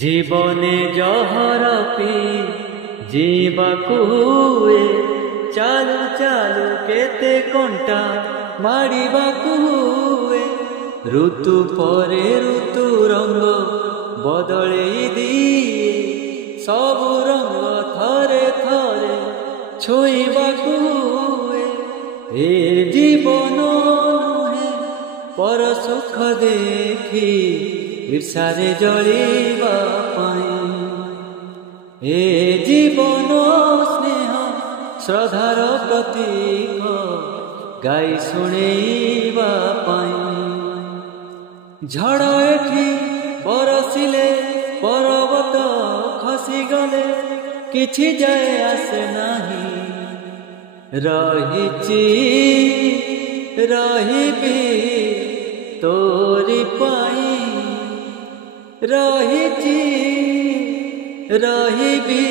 জীবনে জহর পি জীবাকু ହୁଏ ଚାଲୁ ଚାଲୁ କେତେ କଣ୍ଟା ମାଡ଼ିବାକୁ ହୁଏ। ଋତୁ ପରେ ଋତୁ ରଙ୍ଗ ବଦଳେଇ ଦିଏ, ସବୁ ରଙ୍ଗ ଥରେ ଥରେ ଛୁଇଁବାକୁ ହୁଏ। ଏ ଜୀବନ ନୁହେଁ ପର ସୁଖ ଦେଖି ଈର୍ଷାରେ ଜଳିବା ପାଇଁ। ଏ ଜୀବନ ସ୍ନେହ ଶ୍ରଦ୍ଧାର ପ୍ରତୀକ ଗାଇ ଶୁଣେଇବା ପାଇଁ। ଝଡ଼ ଏଠି ବରସିଲେ ପର୍ବତ ଖସିଗଲେ କିଛି ଯାଏ ଆସେ ନାହିଁ। ରହିଛି ରହିବି ତୋରି ପାଇଁ, ରହିଛି ରହିବି